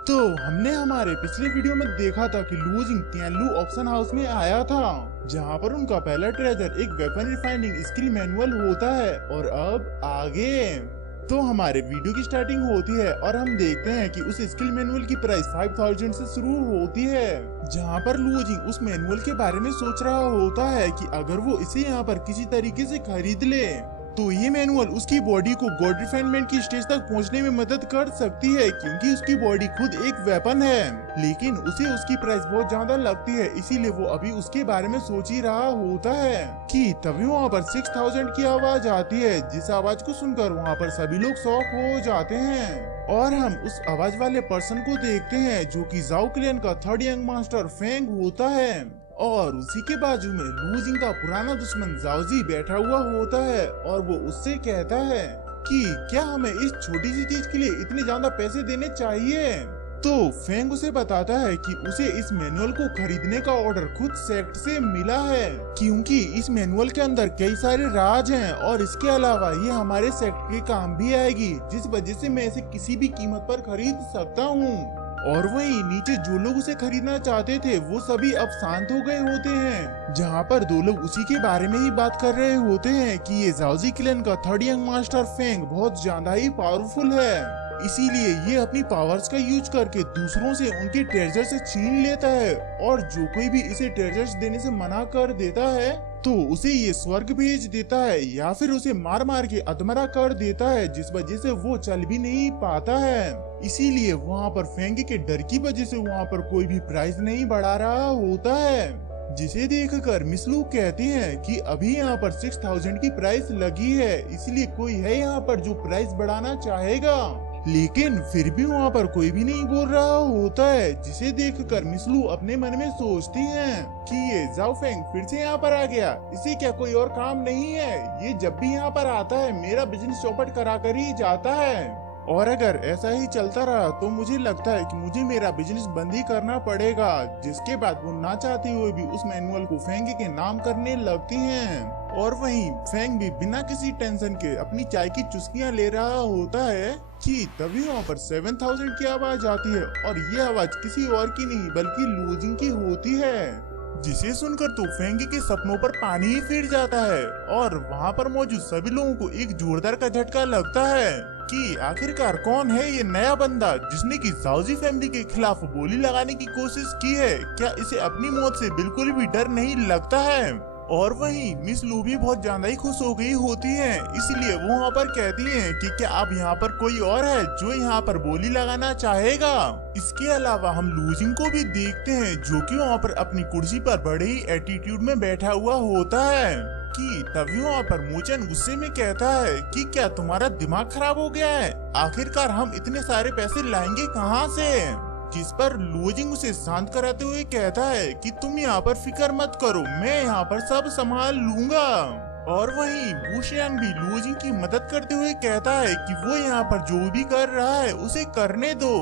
तो हमने हमारे पिछले वीडियो में देखा था कि लूजिंग तियानलू ऑक्शन हाउस में आया था, जहां पर उनका पहला ट्रेजर एक वेपन रिफाइनिंग स्किल मैनुअल होता है। और अब आगे तो हमारे वीडियो की स्टार्टिंग होती है और हम देखते हैं कि उस स्किल मैनुअल की प्राइस 5000 से शुरू होती है, जहां पर लूजिंग उस मैनुअल के बारे में सोच रहा होता है कि अगर वो इसे यहाँ पर किसी तरीके से खरीद ले तो ये मैनुअल उसकी बॉडी को गॉड रिफाइनमेंट की स्टेज तक पहुंचने में मदद कर सकती है, क्योंकि उसकी बॉडी खुद एक वेपन है। लेकिन उसे उसकी प्राइस बहुत ज्यादा लगती है, इसीलिए वो अभी उसके बारे में सोच ही रहा होता है कि तभी वहाँ पर 6000 की आवाज आती है, जिस आवाज को सुनकर वहाँ पर सभी लोग शॉक हो जाते हैं। और हम उस आवाज वाले पर्सन को देखते हैं जो कि जाओ क्लैन का थर्ड यंग मास्टर फेंग होता है। और उसी के बाजू में लूजिंग का पुराना दुश्मन जाओजी बैठा हुआ होता है और वो उससे कहता है कि क्या हमें इस छोटी सी चीज के लिए इतने ज्यादा पैसे देने चाहिए। तो फेंग उसे बताता है कि उसे इस मैनुअल को खरीदने का ऑर्डर खुद सेक्ट से मिला है, क्योंकि इस मैनुअल के अंदर कई सारे राज हैं और इसके अलावा ये हमारे सेक्ट के काम भी आएगी, जिस वजह से मैं इसे किसी भी कीमत पर खरीद सकता हूँ। और वहीं नीचे जो लोग उसे खरीदना चाहते थे वो सभी अब शांत हो गए होते हैं, जहां पर दो लोग उसी के बारे में ही बात कर रहे होते हैं कि ये जाओजी क्लैन का थर्ड यंग मास्टर फेंग बहुत ज्यादा ही पावरफुल है, इसीलिए ये अपनी पावर्स का यूज करके दूसरों से उनके ट्रेजर से छीन लेता है। और जो कोई भी इसे ट्रेजर्स देने से मना कर देता है तो उसे ये स्वर्ग भेज देता है या फिर उसे मार मार के अधमरा कर देता है, जिस वजह से वो चल भी नहीं पाता है। इसीलिए वहाँ पर फेंग के डर की वजह से वहाँ पर कोई भी प्राइस नहीं बढ़ा रहा होता है, जिसे देखकर मिस लू कहती हैं कि अभी यहाँ पर 6000 की प्राइस लगी है, इसलिए कोई है यहाँ पर जो प्राइस बढ़ाना चाहेगा। लेकिन फिर भी वहाँ पर कोई भी नहीं बोल रहा होता है, जिसे देखकर मिस लू अपने मन में सोचती हैं कि ये जाओ फेंग फिर से यहाँ पर आ गया, इसे क्या कोई और काम नहीं है। ये जब भी यहाँ पर आता है मेरा बिजनेस चौपट करा कर ही जाता है, और अगर ऐसा ही चलता रहा तो मुझे लगता है कि मुझे मेरा बिजनेस बंद ही करना पड़ेगा। जिसके बाद वो ना चाहते हुए भी उस मैनुअल को फेंग के नाम करने लगती हैं। और वहीं फेंग भी बिना किसी टेंशन के अपनी चाय की चुस्कियां ले रहा होता है कि तभी वहाँ पर 7000 की आवाज आती है, और ये आवाज किसी और की नहीं बल्कि लूजिंग की होती है, जिसे सुनकर तो फेंग के सपनों पर पानी ही फिर जाता है। और वहाँ पर मौजूद सभी लोगों को एक जोरदार का झटका लगता है कि आखिरकार कौन है ये नया बंदा जिसने की जाओजी फैमिली के खिलाफ बोली लगाने की कोशिश की है। क्या इसे अपनी मौत से बिल्कुल भी डर नहीं लगता है। और वहीं मिस लू भी बहुत ज्यादा ही खुश हो गई होती हैं, इसलिए वो वहाँ पर कहती हैं कि क्या अब यहाँ पर कोई और है जो यहाँ पर बोली लगाना चाहेगा। इसके अलावा हम लूजिंग को भी देखते हैं जो कि वहाँ पर अपनी कुर्सी पर बड़े ही एटीट्यूड में बैठा हुआ होता है कि तभी वहाँ पर मोचन गुस्से में कहता है कि क्या तुम्हारा दिमाग खराब हो गया है, आखिरकार हम इतने सारे पैसे लाएंगे कहाँ से। जिस पर लूजिंग उसे शांत कराते हुए कहता है कि तुम यहाँ पर फिक्र मत करो, मैं यहाँ पर सब संभाल लूंगा। और वहीं वुशियांग भी लूजिंग की मदद करते हुए कहता है कि वो यहाँ पर जो भी कर रहा है उसे करने दो।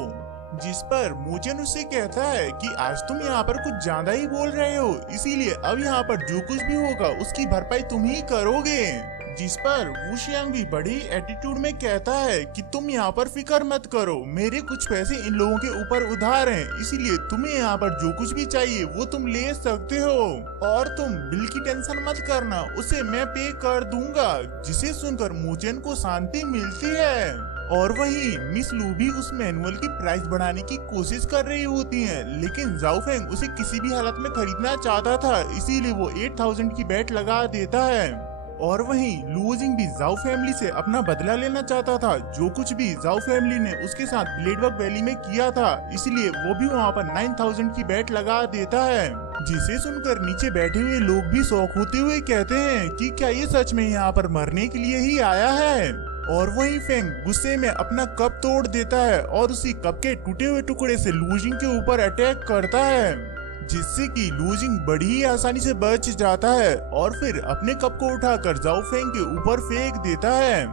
जिस पर मोचन उससे कहता है कि आज तुम यहाँ पर कुछ ज्यादा ही बोल रहे हो, इसीलिए अब यहाँ पर जो कुछ भी होगा उसकी भरपाई तुम ही करोगे। जिस पर वुशियांग भी बड़ी एटीट्यूड में कहता है कि तुम यहाँ पर फिक्र मत करो, मेरे कुछ पैसे इन लोगों के ऊपर उधार हैं, इसीलिए तुम्हें यहाँ पर जो कुछ भी चाहिए वो तुम ले सकते हो, और तुम बिल की टेंशन मत करना, उसे मैं पे कर दूंगा। जिसे सुनकर मोचन को शांति मिलती है। और वहीं मिस लू भी उस मैनुअल की प्राइस बढ़ाने की कोशिश कर रही होती हैं, लेकिन जाओ फेंग उसे किसी भी हालत में खरीदना चाहता था, इसीलिए वो 8000 की बेट लगा देता है। और वहीं लूजिंग भी जाओ फैमिली से अपना बदला लेना चाहता था, जो कुछ भी जाओ फैमिली ने उसके साथ ब्लेडबग वैली में किया था, इसलिए वो भी वहाँ पर 9000 की बेट लगा देता है। जिसे सुनकर नीचे बैठे हुए लोग भी शौक होते हुए कहते हैं कि क्या ये सच में यहाँ पर मरने के लिए ही आया है। और वहीं फेंग गुस्से में अपना कप तोड़ देता है और उसी कप के टूटे हुए टुकड़े से लूजिंग के ऊपर अटैक करता है, जिससे कि लूजिंग बड़ी ही आसानी से बच जाता है और फिर अपने कप को उठाकर जाओ फेंग के ऊपर फेंक देता है।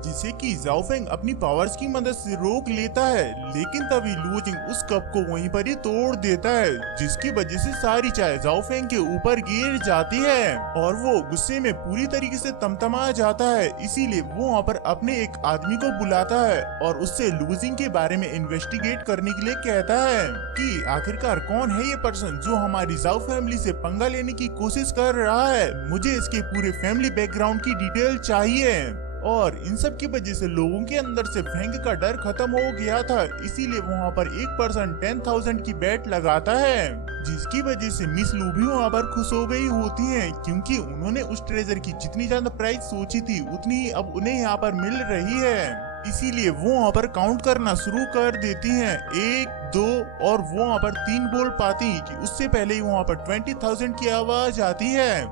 जिसे कि जाओ फेंग अपनी पावर्स की मदद से रोक लेता है, लेकिन तभी लू जिंग उस कप को वहीं पर ही तोड़ देता है, जिसकी वजह से सारी चाय जाओ फेंग के ऊपर गिर जाती है और वो गुस्से में पूरी तरीके से तमतमा जाता है। इसीलिए वो वहाँ पर अपने एक आदमी को बुलाता है और उससे लू जिंग के बारे में इन्वेस्टिगेट करने के लिए कहता है कि आखिरकार कौन है ये पर्सन जो हमारी जाओ फैमिली से पंगा लेने की कोशिश कर रहा है। मुझे इसके पूरे फैमिली बैकग्राउंड की डिटेल चाहिए। और इन सब की वजह से लोगों के अंदर से फेंग का डर खत्म हो गया था, इसीलिए वहाँ पर एक पर्सन 10,000 की बेट लगाता है, जिसकी वजह से मिस लू भी वहाँ पर खुश हो गई होती हैं, क्योंकि उन्होंने उस ट्रेजर की जितनी ज्यादा प्राइस सोची थी उतनी ही अब उन्हें यहाँ पर मिल रही है। इसीलिए वो वहाँ पर काउंट करना शुरू कर देती हैं, 1, 2 और वो वहाँ पर 3 बोल पाती कि उससे पहले ही वहाँ पर 20,000 की आवाज आती है,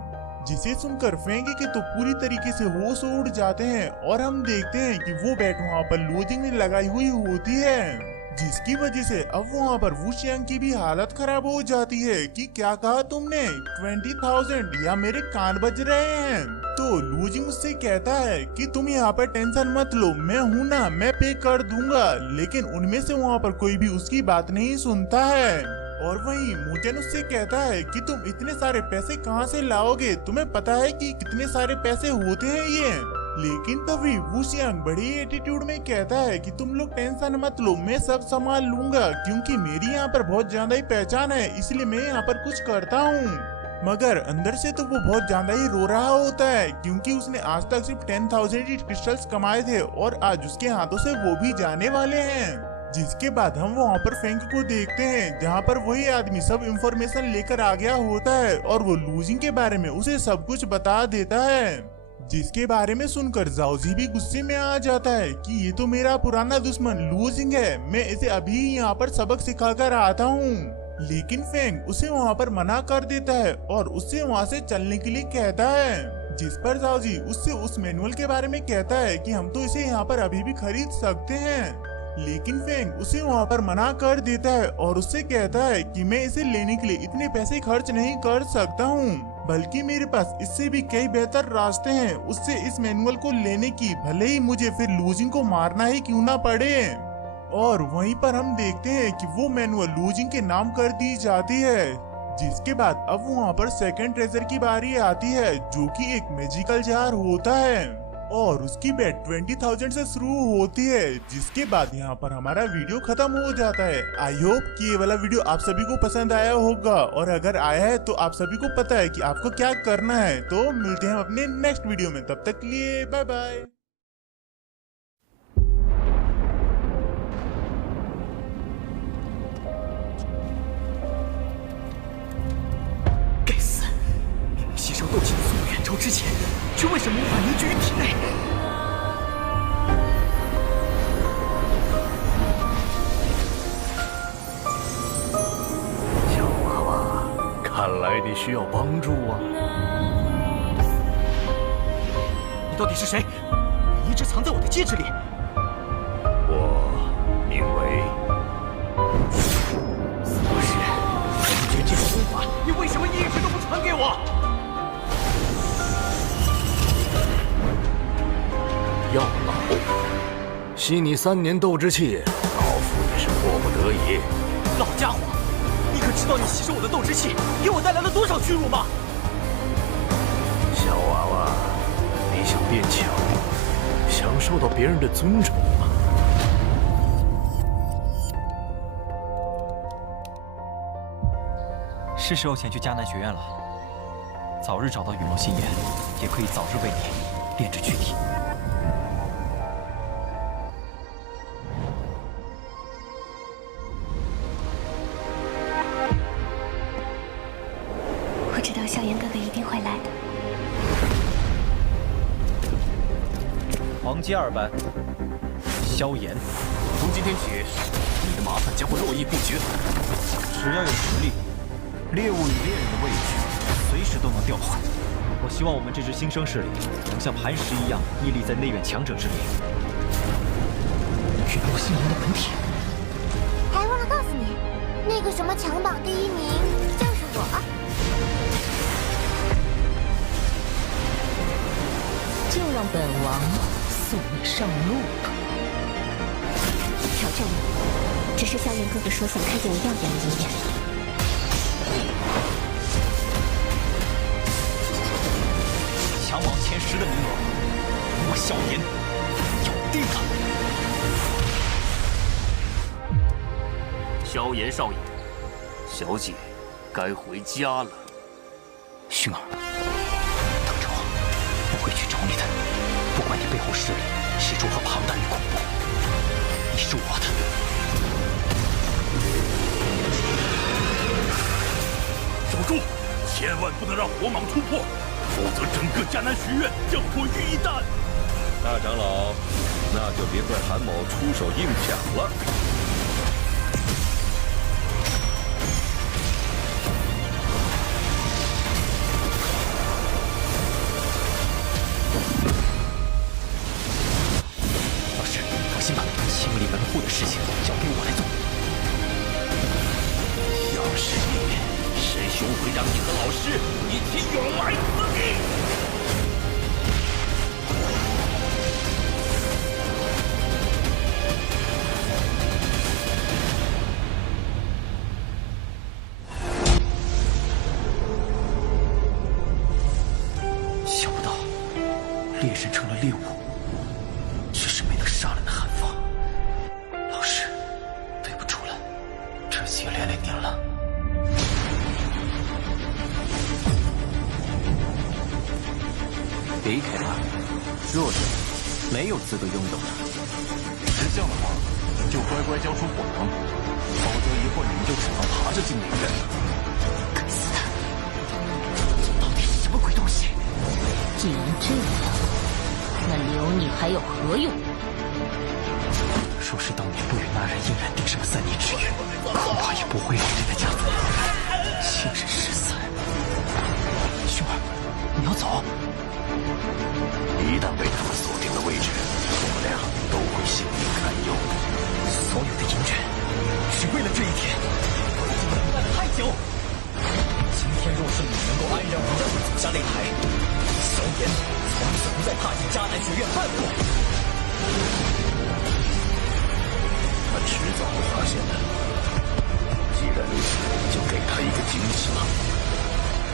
जिसे सुनकर फेंगे के तो पूरी तरीके से होश उड़ जाते हैं और हम देखते हैं कि वो बैट वहाँ पर लू जिंग ने लगाई हुई होती है, जिसकी वजह से अब वहाँ पर वुशियांग की भी हालत खराब हो जाती है कि क्या कहा तुमने 20,000 या मेरे कान बज रहे हैं। तो लू जिंग उससे कहता है कि तुम यहाँ पर टेंशन मत लो, मैं हूँ ना, मैं पे कर दूंगा। लेकिन उनमें से वहाँ पर कोई भी उसकी बात नहीं सुनता है। और वहीं मुचेन उससे कहता है कि तुम इतने सारे पैसे कहाँ से लाओगे, तुम्हें पता है कि कितने सारे पैसे होते हैं ये। लेकिन तभी वुशियांग बड़ी एटीट्यूड में कहता है कि तुम लोग टेंशन मत लो, मैं सब संभाल लूंगा, क्योंकि मेरी यहाँ पर बहुत ज्यादा ही पहचान है, इसलिए मैं यहाँ पर कुछ करता हूँ। मगर अंदर से तो वो बहुत ज्यादा ही रो रहा होता है, क्योंकि उसने आज तक सिर्फ 10,000 क्रिस्टल्स कमाए थे और आज उसके हाथों से वो भी जाने वाले हैं। जिसके बाद हम वहाँ पर फेंग को देखते हैं, जहाँ पर वही आदमी सब इंफॉर्मेशन लेकर आ गया होता है और वो लू जिंग के बारे में उसे सब कुछ बता देता है, जिसके बारे में सुनकर जाओजी भी गुस्से में आ जाता है कि ये तो मेरा पुराना दुश्मन लू जिंग है, मैं इसे अभी यहाँ पर सबक सिखाकर आता हूँ। लेकिन फेंग उसे वहाँ पर मना कर देता है और उससे वहाँ से चलने के लिए कहता है, जिस पर जाओजी उससे उस मैनुअल के बारे में कहता है कि हम तो इसे यहाँ पर अभी भी खरीद सकते हैं। लेकिन फेंग उसे वहाँ पर मना कर देता है और उससे कहता है कि मैं इसे लेने के लिए इतने पैसे खर्च नहीं कर सकता हूँ, बल्कि मेरे पास इससे भी कई बेहतर रास्ते हैं उससे इस मैनुअल को लेने की, भले ही मुझे फिर लू जिंग को मारना ही क्यों ना पड़े। और वहीं पर हम देखते हैं कि वो मैनुअल लू जिंग के नाम कर दी जाती है। जिसके बाद अब वहाँ पर सेकंड ट्रेजर की बारी आती है, जो कि एक मैजिकल जार होता है और उसकी बेट 20,000 से शुरू होती है। जिसके बाद यहाँ पर हमारा वीडियो खत्म हो जाता है। आई होप कि ये वाला वीडियो आप सभी को पसंद आया होगा, और अगर आया है तो आप सभी को पता है कि आपको क्या करना है। तो मिलते हैं अपने नेक्स्ट वीडियो में, तब तक के लिए बाय बाय।吸收斗气的速度远超之前，却为什么无法凝聚于体内？小娃娃，看来你需要帮助啊！你到底是谁？你一直藏在我的戒指里。我名为不是，你这个戒指功法，你为什么一直都不传给我？ 药老，吸你3年斗之气，老夫也是迫不得已。老家伙，你可知道你吸收我的斗之气给我带来了多少屈辱吗？小娃娃，你想变强，想受到别人的尊崇吗？是时候前去迦南学院了，早日找到陨落心眼，也可以早日为你炼制躯体。 我知道萧炎哥哥一定会来的。黄阶2班，萧炎。从今天起，你的麻烦将会络绎不绝。只要有实力，猎物与猎人的位置随时都能调换。我希望我们这支新生势力能像磐石一样屹立在内院强者之列。陨落心炎的本体。还忘了告诉你，那个什么强榜第1名就是我。 就让本王送你上路了。挑战我，只是萧炎哥哥说想看见我耀眼的一面。强网前10的名额，我萧炎有定了。萧炎少爷，小姐该回家了。薰儿，等着我，我会去找你的。不管你背后势力是如何庞大与恐怖，你是我的。守住，千万不能让火蟒突破，否则整个迦南学院将毁于一旦。大长老，那就别怪韩某出手硬抢了。老师，放心吧，清理门户的事情交给我来做。要是你，师兄会让你和老师一起永埋此地。想不到，猎人成了猎物，却是没能杀了那韩放。老师，对不住了，这次也连累您了。别开了，弱者没有资格拥有的。是这样的话，就乖乖交出火能，否则一会儿你们就只能爬着进内院了。该死的，这到底是什么鬼东西？既然这样，那留你还有何用？若是当年不与那人硬然定上3年之约，恐怕也不会让这个家族亲人失散。薰儿，你要走？一旦被他们锁定了位置，我们俩都会性命堪忧。所有的隐忍，只为了这一天，我已经等待了太久。今天若是你能够安然无恙地走下擂台，萧炎从此不再踏进迦南学院半步。他迟早会发现的。既然如此，就给他一个惊喜吧。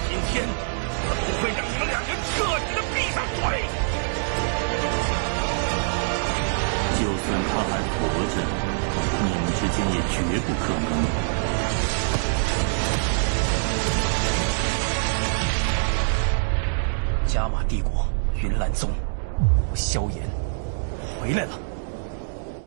今天我不会让你们2人彻底的闭上嘴。就算他还活着，你们之间也绝不可能。加玛帝国云岚宗，我萧炎回来了。